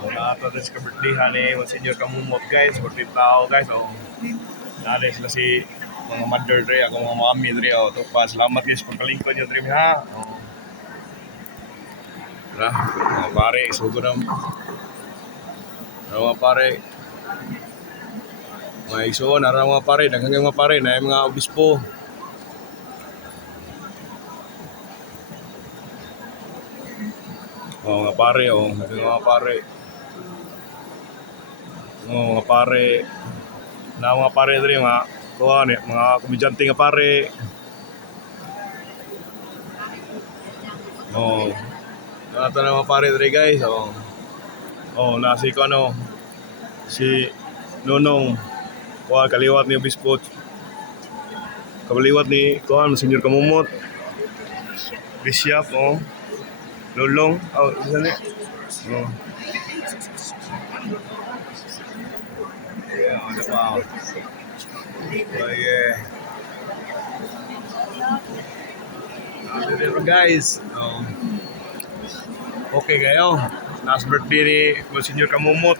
Wala ito rin sa birthday ni Monsignor Kamumot guys, 14 tao guys. Nari sila si mga mother dre, ako mga mami dre. Ito pa, salamat guys pagkalingkod nyo dre ha. Tara, mga pare, isugo na. Mga pare, mga isugo na mga pare, daghang mga pare, na mga obispo. Mga pare, mga pare. Mga pare, na mga pare dre, mga komedyante nga pare. Nato na mga pare dre guys. Nasi ko si Nonong kaliwat ni Obispo, kaliwat ni Monsignor Kamumot, Bishop, Lulong, isali. Ano pa? Guys, okay kayo. Last birthday ni Monsignor Kamumot.